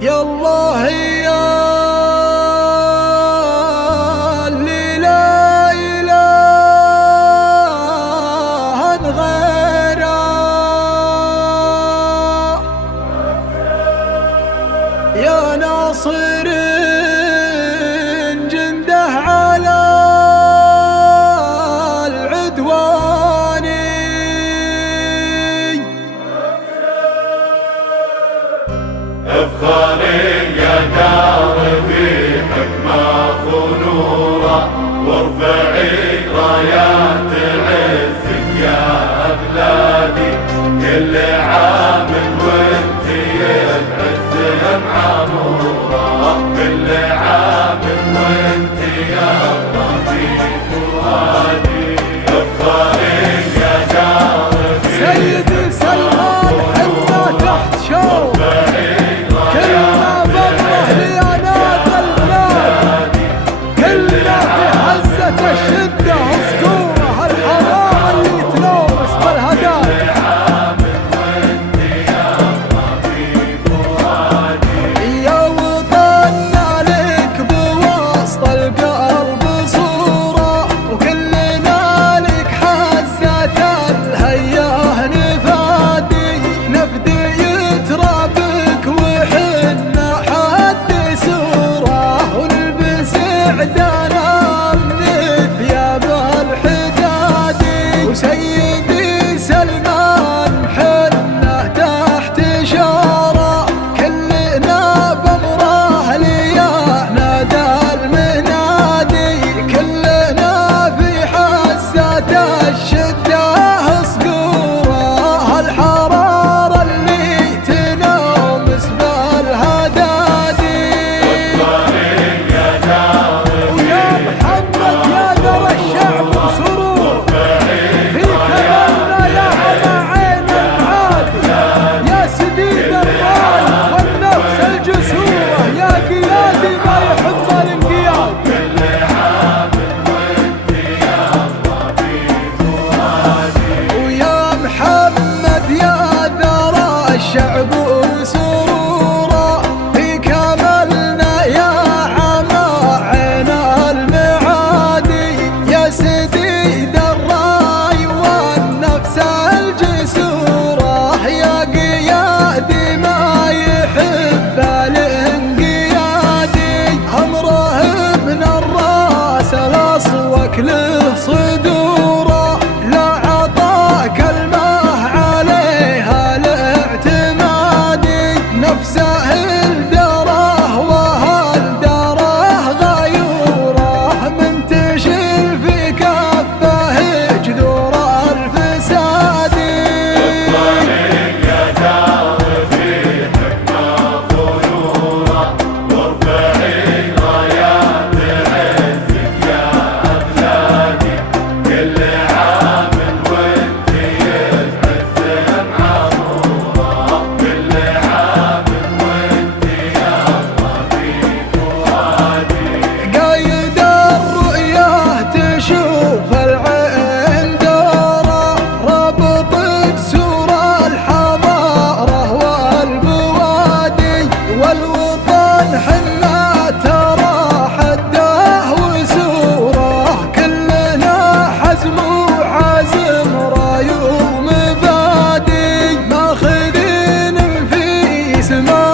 يا الله يا اللي لا إله غيره، يا ناصر جنده على العدوان، افخري يا دار في حكمة ونورة، وارفعي رايات عزك يا بلادي. كل عام وانتي العز معمورة، كل عام وانتي يا الله في فؤادي. افخري يا دار في سيدي سلمان حتى تحت شوق كلنا بره ليانات البلاد، كلنا في عزة الشدة أسطورة الحضارة اللي تلومس بالهدايا. يا وطننا لك بوسط القلب صورة، وكلنا لك حزة الهياه نفادي، نفدي يترابك وحنا حد سورة، ونلبس عدانا من ثياب الحدادي. وسيدي سلمان حنا تحت شارة، كلنا بأمره ليا نادى المنادي، كلنا في حزة الشدة صقورة، الحرارة اللي تنومس بالهدادي. ويا محمد يا ذر الشعب سرور، في كمالنا يا عمى عين المعادي، يا سديد الراي والنفس الجسورة، يا قيادي ما يحب الانقياد. ويا محمد يا ذر الشعب سرورا، في كمالنا يا عمى عين المعادي، يا سديد الراي والنفس الجسورة، يا قيادي ما يحب الانقيادي، امره من الراس الاصوك له صدوره، لا عطاك الماء عليها الاعتمادي، نفسه الدره وهل دره غيوره، منتشر في كفه جذور الفساد. يا دار في حكمة ونورة، وارفعي رايات عزك يا بلادي. كل عام وانتي العز معمورة، كل عام وانتي يا الله في فؤادي. قايد الرؤيا تشوف العين دارة، رابط بسور الحضارة والبوادي، والوطن حنا ترى حده وسوره، كلنا حزم وعزم راي ومبادي، ماخذين في سما